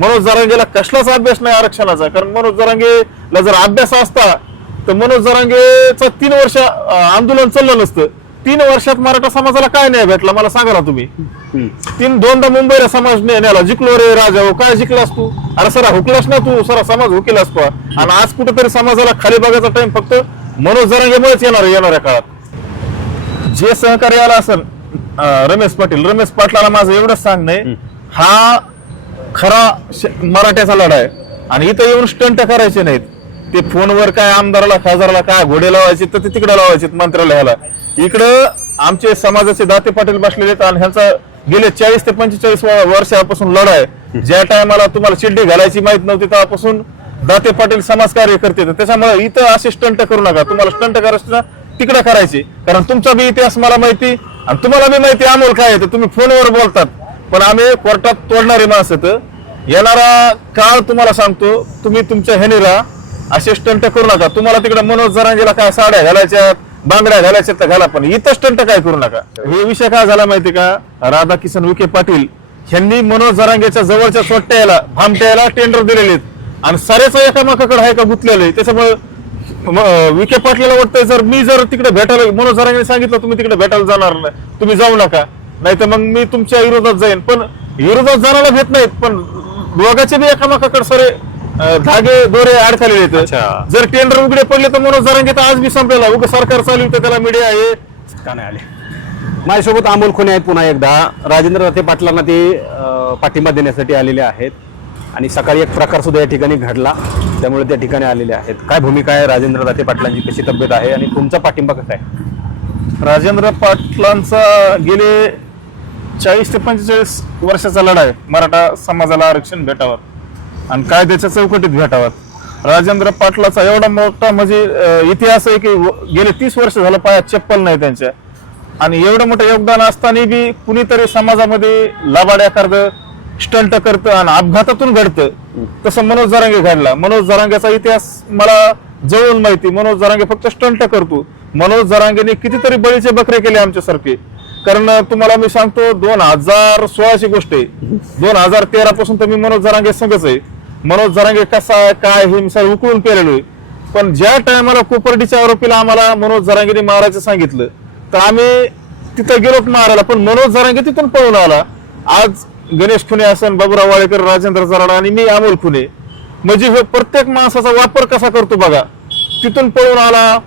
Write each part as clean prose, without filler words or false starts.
मनोज जरांगेला कसलाच अभ्यास नाही आरक्षणाचा. कारण मनोज जरांगेला जर अभ्यास असता तर मनोज जरांगेचं 3 वर्ष आंदोलन चाललं नसतं. 3 वर्षात मराठा समाजाला काय नाही भेटला मला सांगा ना तुम्ही. दोनदा मुंबईला समाज नेला, जिंकलो रे राजा हो. काय जिंकलास तू? अरे सरा हुकलास ना तू, सरा समाज हुकेलास तू. आणि आज कुठेतरी समाजाला खाली बघायचा टाइम फक्त मनोज जरांगेमुळेच येणाऱ्या काळात. जे सहकार्य आला असेल रमेश पाटलाला माझं एवढंच सांगणं आहे, हा खरा मराठ्याचा लढा आहे. आणि इथं येऊन स्टंट करायचे नाहीत. ते फोनवर काय आमदाराला खासदाराला काय घोडे लावायचे तर ते तिकडे लावायचे मंत्रालयाला. इकडं आमचे समाजाचे दाते पाटील बसलेले आहेत आणि ह्यांचा गेले 40 ते 45 वर्षापासून लढा आहे. ज्या टायमाला तुम्हाला चिड्डी घालायची माहित नव्हती तेव्हापासून दाते पाटील समाजकार्य करते. त्याच्यामुळे इथं असे स्टंट करू नका. तुम्हाला स्टंट करायचं ना तिकडे करायचे. कारण तुमचा बी इतिहास मला माहिती आणि तुम्हाला बी माहिती अमोल काय आहे. तुम्ही फोनवर बोलतात पण आम्ही कोर्टात तोडणारे माणसं. तर येणारा काळ तुम्हाला सांगतो, तुम्ही तुमच्या ह्याने राहा, असे स्टंट करू नका. तुम्हाला तिकडे मनोज जरांगेला काय साड्या घालायच्या बांगड्या घालायच्या तर घाला, पण इथं स्टंट काय करू नका. हे विषय काय झाला माहिती का, राधाकिशन विखे पाटील यांनी मनोज जरांगेच्या जवळच्या चोट्ट्याला भामट्याला टेंडर दिलेले आणि सारेच एकामेकाकडे आहे का गुंतलेले. त्याच्यामुळे विखे पाटलाला वाटतं जर तिकडे भेटायला मनोज जरांगेने सांगितलं तुम्ही तिकडे भेटायला जाणार नाही, तुम्ही जाऊ नका, नाही तर मग मी तुमच्या विरोधात जाईन. पण विरोधात जाणारा भेट नाहीत, पण दोघांचे बी एकामेकाकडे सारे धागे दोरे अडकलेले आहेत. जर टेंडर उघडे पडले तर मनोज जरांगे तर आज बी संपलेला. उगा सरकार चालू होतं त्याला मीडिया आहे का नाही आले. माझ्यासोबत अमोल खुने आहेत पुन्हा एकदा. राजेंद्र दाते पाटलांना ते पाठिंबा देण्यासाठी आलेले आहेत आणि सकाळी एक प्रकार सुद्धा या ठिकाणी घडला, त्यामुळे त्या ठिकाणी आलेले आहेत. काय भूमिका आहे राजेंद्र दाते पाटलांची, कशी तब्येत आहे आणि तुमचा पाठिंबा कसा आहे? राजेंद्र पाटलांचा गेले 40 ते 45 वर्षाचा लढा आहे मराठा समाजाला आरक्षण भेटावं आणि कायद्याच्या चौकटीत भेटावं. राजेंद्र पाटलाचा एवढा मोठा म्हणजे इतिहास आहे की गेले 30 वर्ष झालं पायात चप्पल नाही त्यांच्या. आणि एवढं मोठं योगदान असताना बी कुणीतरी समाजामध्ये लाबाड्या करतं, स्टंट करतं आणि अपघातातून घडतं. तसं मनोज जरांगे घडला. मनोज जरांगेचा इतिहास मला जवळून माहिती. मनोज जरांगे फक्त स्टंट करतो. मनोज जरांगेने कितीतरी बळीचे बकरे केले आमच्यासारखे. कारण तुम्हाला मी सांगतो 2016ची गोष्ट आहे. 2013 पासून तर मी मनोज जरांगे संघच आहे. मनोज जरांगे कसा काय हे मी सगळं उकळून केलेलो आहे. पण ज्या टायमाला कोपर्डीच्या आरोपीला आम्हाला मनोज जरांगेने मारायचं सांगितलं तर आम्ही तिथं गेलोत मारायला, पण मनोज जरांगे तिथून पळून आला. आज गणेश खुने असन, बाबूराव वाळेकर, राजेंद्र जराडा आणि मी अमोल खुने, म्हणजे हे प्रत्येक माणसाचा वापर कसा करतो बघा. तिथून पळून आला.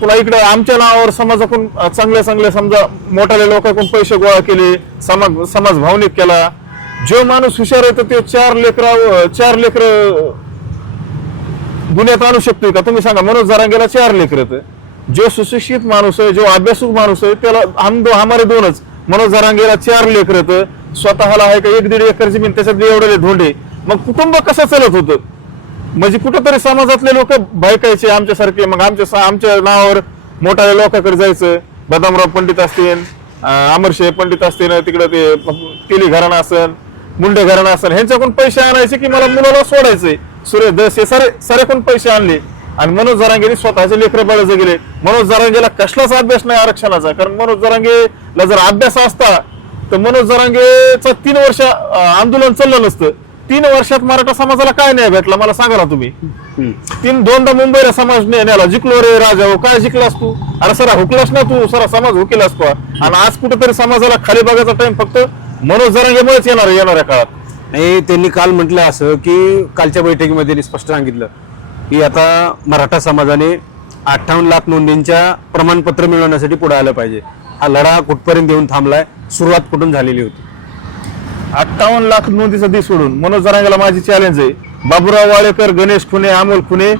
पुन्हा इकडे आमच्या नावावर समाजाकडून चांगले समजा मोठ्या लोकांकडून पैसे गोळा केले, समाज भावनिक केला. जो माणूस हुशार आहे तर ते 4 लेकर गुन्ह्यात आणू शकतोय का तुम्ही सांगा? मनोज जरांगेला 4 लेकर आहेत. जो सुशिक्षित माणूस आहे, जो अभ्यासू माणूस आहे त्याला हमारे 2च. मनोज जरांगेला 4 लेकर आहेत. स्वतःला आहे का 1-1.5 एकर जमीन, त्याच्यात एवढे धोंडे. मग कुटुंब कसं चालत होतं? म्हणजे कुठंतरी समाजातले लोक बायकायचे आमच्यासारखे. मग आमच्या नावावर मोठ्या लोकांकडे जायचं. बदामराव पंडित असतील, अमरशे पंडित असतील, तिकडे ते तेली घराणं असेल, मुंडे घराणं असेल, ह्यांच्याकडून पैसे आणायचे की मला मुलाला सोडायचंय. सुरेश दस हे सारेकडून पैसे आणले आणि मनोज जरांगेने स्वतःचे लेकरं बाळाचे गेले. मनोज जरांगेला कसलाच अभ्यास नाही आरक्षणाचा. कारण मनोज जरांगेला जर अभ्यास असता तर मनोज जरांगेचं 3 वर्ष आंदोलन चाललं नसतं. 3 वर्षात मराठा समाजाला काय नाही भेटला मला सांगा ना तुम्ही. दोनदा मुंबईला समाज नेला, जिंकलो रे राजा हो. काय जिंकलास तू? अरे सरा हुकलास ना तू, सरा समाज हुकेलास तू. आणि आज कुठेतरी समाजाला खाली बघायचा टाइम फक्त मनोज जरांगेमुळेच येणाऱ्या काळात. नाही, त्यांनी काल म्हटलं असं की कालच्या बैठकीमध्ये स्पष्ट सांगितलं की आता मराठा समाजाने 58 लाख नोंदींच्या प्रमाणपत्र मिळवण्यासाठी पुढे आलं पाहिजे. हा लढा कुठपर्यंत येऊन थांबलाय? सुरुवात कुठून झालेली होती? 58 लाख नोंदीचा दी सोडून मनोज जरांगेला माझी चॅलेंज आहे. बाबूराव वाळेकर, गणेश खुने, अमोल खुने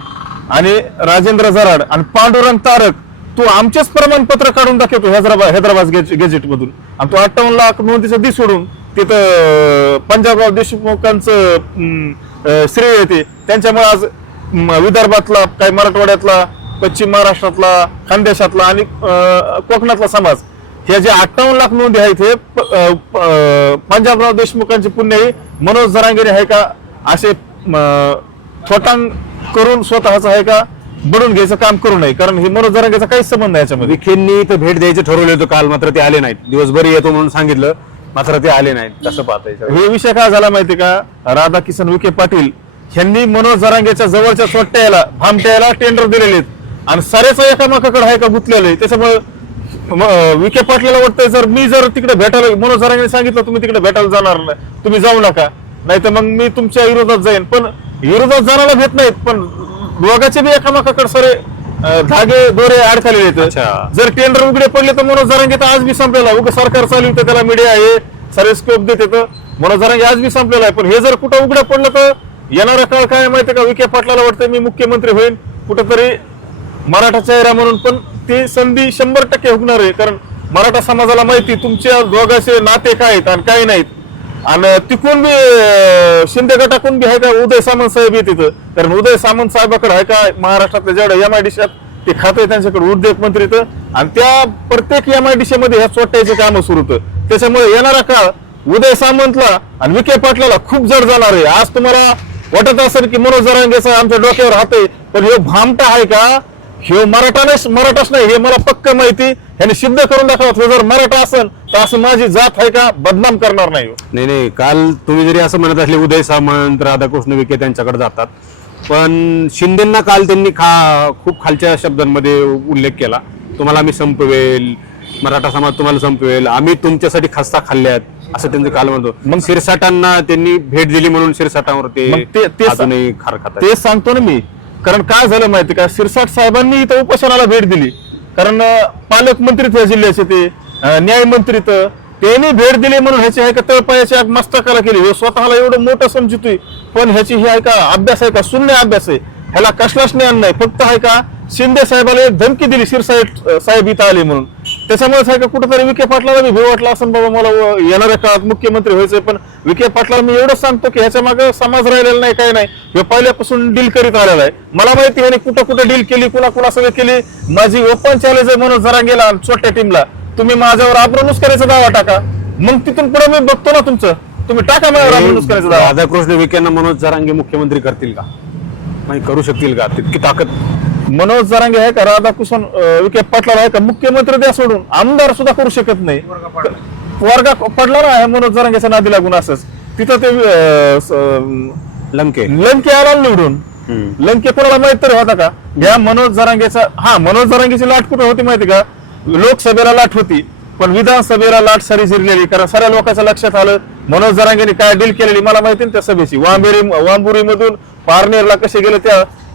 आणि राजेंद्र जराड आणि पांडुरंग तारक, तू आमचेच प्रमाणपत्र काढून दाखवतो हैदराबाद गेजेट मधून. आणि तू 58 लाख नोंदीचा दी सोडून तिथं पंजाबराव देशमुखांचं श्रेय येते. त्यांच्यामुळे आज विदर्भातला, काही मराठवाड्यातला, पश्चिम महाराष्ट्रातला, खानदेशातला आणि कोकणातला समाज, हे जे 58 लाख नोंदी आहेत हे पंजाबराव देशमुखांचे पुण्य आहे. मनोज जरांगेने आहे का असे थोटांग करून स्वतःच आहे का बडून घ्यायचं काम करू नये. कारण हे मनोज जरांगेचा काहीच संबंध नाही याच्यामध्ये. विखेंनी तर भेट द्यायचं ठरवलं होतं काल, मात्र ते आले नाहीत. दिवसभर येतो म्हणून सांगितलं, मात्र ते आले नाहीत. कसं पाहताय सगळं? हे विषय काय झाला माहिती का, राधाकिशन विखे पाटील यांनी मनोज जरांगेच्या जवळच्या चोट्ट्याला भामट्याला टेंडर दिलेले आहेत आणि सारेच एकामेकाकडे आहे का गुंतलेलं आहे. त्याच्यामुळे विखे पाटलाला वाटतंय जर तिकडे भेटायला, मनोज जरांगेने सांगितलं तुम्ही तिकडे भेटायला जाणार नाही, तुम्ही जाऊ नका, नाही तर मग मी तुमच्या विरोधात जाईन. पण विरोधात जाणारा भेट नाहीत, पण दोघांचे बी एकामेकाकडे सारे धागे दोरे अडकलेले आहेत. अच्छा. जर टेंडर उघडे पडले तर मनोज जरांगे तर आज बी संपलेला, उगा सरकार चालू त्याला मीडिया आहे, सारे स्कोप देते, मनोज जरांगे आज बी संपलेला आहे. पण हे जर कुठं उघडं पडलं तर येणारा काळ काय माहितीये का, विखे पाटलाला वाटतं मी मुख्यमंत्री होईल कुठंतरी मराठा चेहरा म्हणून, पण ती संधी 100% हुकणार आहे. कारण मराठा समाजाला माहिती तुमच्या दोघांचे नाते काय आहेत आणि काय नाहीत. आणि तिकून बी शिंदे गटाकून बी आहे का उदय सामंत साहेब येत तिथं, कारण उदय सामंत साहेबाकडे आहे का महाराष्ट्रातल्या जेवढ्या MIDC ते खातं आहे त्यांच्याकडे उद्योग मंत्री आणि त्या प्रत्येक MIDC मध्ये ह्या चोट्ट्याचे काम सुरू होतं. त्याच्यामुळे येणारा काळ उदय सामंतला आणि विखे पाटलाला खूप जड जाणार आहे. आज तुम्हाला वाटत असेल की मनोज जरांगेचा आमच्या डोक्यावर हात आहे, पण हे भामटा आहे का, हे मराठाच नाही, हे मला पक्क माहिती, ह्याने सिद्ध करून दाखवत. जर मराठा असेल तर असं माझी जात आहे का बदनाम करणार नाही. नाही, काल तुम्ही जरी असं म्हणत असले उदय सामंत राधाकृष्ण विखे त्यांच्याकडे जातात, पण शिंदेना काल त्यांनी खूप खालच्या शब्दांमध्ये उल्लेख केला, तुम्हाला आम्ही संपवेल, मराठा समाज तुम्हाला संपवेल, आम्ही तुमच्यासाठी खस्ता खाल्ल्यात, असं त्यांचं काल म्हणतो. मग शिरसाटांना त्यांनी भेट दिली म्हणून शिरसाटांवर ते अजून्ही खार खातात. तेच सांगतो ना मी, कारण काय झालं माहिती का, शिरसाट साहेबांनी इथं उपोषणाला भेट दिली, कारण पालकमंत्री जिल्ह्याचे ते न्यायमंत्री त्यांनी भेट दिली म्हणून ह्याची आहे का तळपायाची आग मस्तकाला केली. हे स्वतःला एवढं मोठं समजतोय, पण ह्याची ही आहे का अभ्यास आहे का शून्य अभ्यास आहे, ह्याला कसलाच ज्ञान नाही. फक्त आहे का शिंदे साहेबाला एक धमकी दिली साहेब इथं आले म्हणून, त्याच्यामुळेच आहे का कुठेतरी विखे पाटलाला मी भेव वाटला असं बाबा मला येणाऱ्या काळात मुख्यमंत्री व्हायचंय. पण विखे पाटलाला मी एवढंच सांगतो की ह्याच्या मागे समाज राहिलेला नाही, काय नाही, हे पहिल्यापासून डील करीत आलेला आहे. मला माहिती आहे कुठं कुठं डील केली, कुणा सगळं केली. माझी ओपन चॅलेंज आहे मनोज जरांगेला आणि छोट्या टीमला, तुम्ही माझ्यावर आब्रुनुस करायचा दावा टाका, मग तिथून पुढे मी बघतो ना तुमचं, तुम्ही टाका माझ्यावर आब्रुनुस करायचा दावा. राधाकृष्ण विखेंना मनोज जरांगे मुख्यमंत्री करतील का, नाही करू शकतील का, तितकी ताकद मनोज जरांगे आहे का राधाकृष्ण विखे पाटलाला आहे का मुख्यमंत्री द्या सोडून आमदार सुद्धा करू शकत नाही. वर्गा पडला ना मनोज जरांगेच्या नादी लागून असंच तिथं ते लंके आला निवडून. लंके कोणाला माहित तरी होता का, या मनोज जरांगेचा मनोज जरांगेची लाट कुठे होती माहिती का, लोकसभेला लाट होती, पण विधानसभेला लाट सारी शिरलेली. कारण साऱ्या लोकांच्या लक्षात आलं मनोज जरांगेने काय डील केलेली. मला माहिती ना त्या सभेची, वांबुरी मधून पारनेरला कसे गेले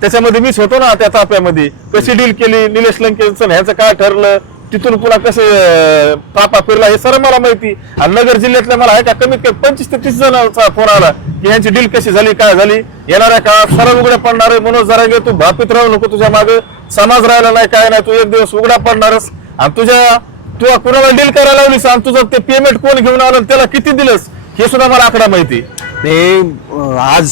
त्याच्यामध्ये मीच होतो ना, त्या ताप्यामध्ये कशी डील केली, निलेश लंकेचं ह्याचं काय ठरलं, तिथून पुन्हा कसे तापा फिरला हे सर्व मला माहिती. आणि नगर जिल्ह्यातल्या मला आहे का कमीत कमी 25 ते 30 जणांचा फोन आला की ह्यांची डील कशी झाली, काय झाली. येणाऱ्या काळात सर्व उघड्या पडणार आहे. मनोज जरांगे तू भापित राहू नको, तुझ्या मागे समाज राहिला नाही, काय नाही, तू एक दिवस उघडा पडणारच. आणि तू कुणाला डील करायला लावलीस आणि तुझं ते पेमेंट कोण घेऊन आलं त्याला किती दिलंस हे सुद्धा मला आकडा माहिती. आज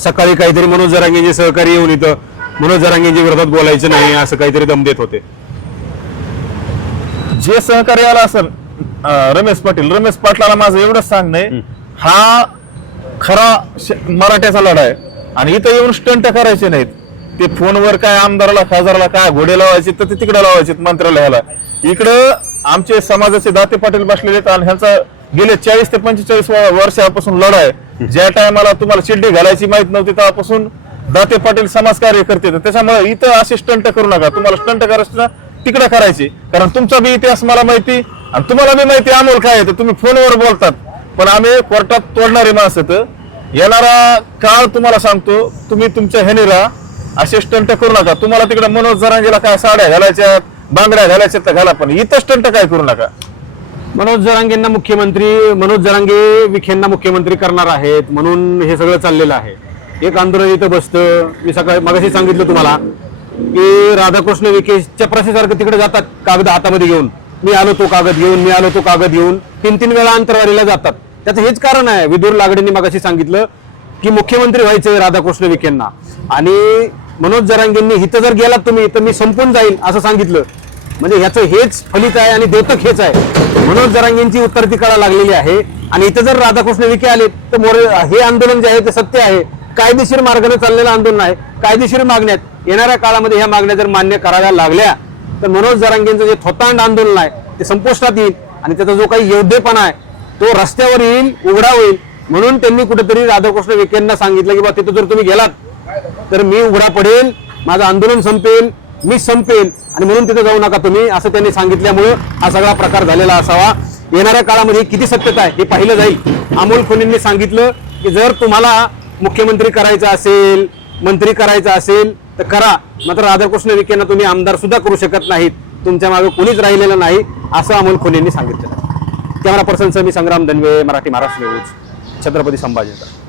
सकाळी काहीतरी मनोज जरांगेंचे सहकारी येऊन इथं मनोज जरांगेंच्या विरोधात बोलायचं नाही असं काहीतरी दम देत होते. जे सहकारी आला असेल रमेश पाटलाला माझं एवढंच सांगणं आहे, हा खरा मराठ्याचा लढा आहे आणि इथं येऊन स्टंट करायचे नाहीत. ते फोनवर काय आमदाराला खासदाराला काय घोडे लावायचे तर ते तिकडे लावायचे मंत्रालयाला. इकडं आमचे समाजाचे दाते पाटील बसलेले आहेत आणि ह्यांचा गेले 40 ते 45 वर्षापासून लढा आहे. ज्या टायमाला तुम्हाला चिड्डी घालायची माहित नव्हती तेव्हापासून दाते पाटील समाजकार्य करते. त्याच्यामुळे इथं असे स्टंट करू नका. तुम्हाला स्टंट करायचं ना तिकडे करायचे, कारण तुमचा बी इतिहास मला माहिती आणि तुम्हाला बी माहिती अमोल काय आहे. तुम्ही फोनवर बोलतात, पण आम्ही कोर्टात तोडणारे माणसं. येणारा काळ तुम्हाला सांगतो, तुम्ही तुमच्या ह्याने राहा, असे स्टंट करू नका. तुम्हाला तिकडे मनोज जरांगेला काय साड्या घालायच्या, बांगड्या घालायच्या तर घाला, पण इथं स्टंट काय करू नका. मनोज जरांगेंना मनोज जरांगे विखेंना मुख्यमंत्री करणार आहेत म्हणून हे सगळं चाललेलं आहे. एक आंदोलन इथं बसतं. मी सकाळी मगाशी सांगितलं तुम्हाला की राधाकृष्ण विखेच्या प्रशासारखं तिकडे जातात कागद हातामध्ये घेऊन, मी आलो तो कागद घेऊन 3-3 वेळा अंतरवारीला जातात. त्याचं हेच कारण आहे. विदुर लागडेंनी मगाशी सांगितलं की मुख्यमंत्री व्हायचंय राधाकृष्ण विखेंना आणि मनोज जरांगेंनी इथं जर गेलात तुम्ही तर मी संपून जाईल असं सांगितलं. म्हणजे ह्याचं हेच फलित आहे आणि द्योतक हेच आहे. मनोज जरांगेंची उत्तरती कळा लागलेली आहे आणि इथं जर राधाकृष्ण विखे आले तर हे आंदोलन जे आहे ते सत्य आहे, कायदेशीर मार्गाने चाललेलं आंदोलन आहे. कायदेशीर मागण्यात येणाऱ्या काळामध्ये ह्या मागण्या जर मान्य कराव्या लागल्या तर मनोज जरांगेंचं जे थोतांड आंदोलन आहे ते संपुष्टात येईल आणि त्याचा जो काही योद्धेपणा आहे तो रस्त्यावर येईल, उघडा होईल. म्हणून त्यांनी कुठेतरी राधाकृष्ण विखेंना सांगितलं की बा तिथं जर तुम्ही गेलात तर मी उघडा पडेल, माझं आंदोलन संपेल, मी संपेल, आणि म्हणून तिथे जाऊ नका तुम्ही, असं त्यांनी सांगितल्यामुळं हा सगळा प्रकार झालेला असावा. येणाऱ्या काळामध्ये किती सत्यता आहे हे पाहिलं जाईल. अमोल कोल्हेंनी सांगितलं की जर तुम्हाला मुख्यमंत्री करायचं असेल, मंत्री करायचं असेल तर करा, मात्र राधाकृष्ण विखेंना तुम्ही आमदार सुद्धा करू शकत नाहीत, तुमच्या मागे कोणीच राहिलेलं नाही, असं अमोल कोल्हेंनी सांगितलं. कॅमेरा पर्सन मी संग्राम धनवे, मराठी महाराष्ट्र न्यूज, छत्रपती संभाजीनगर.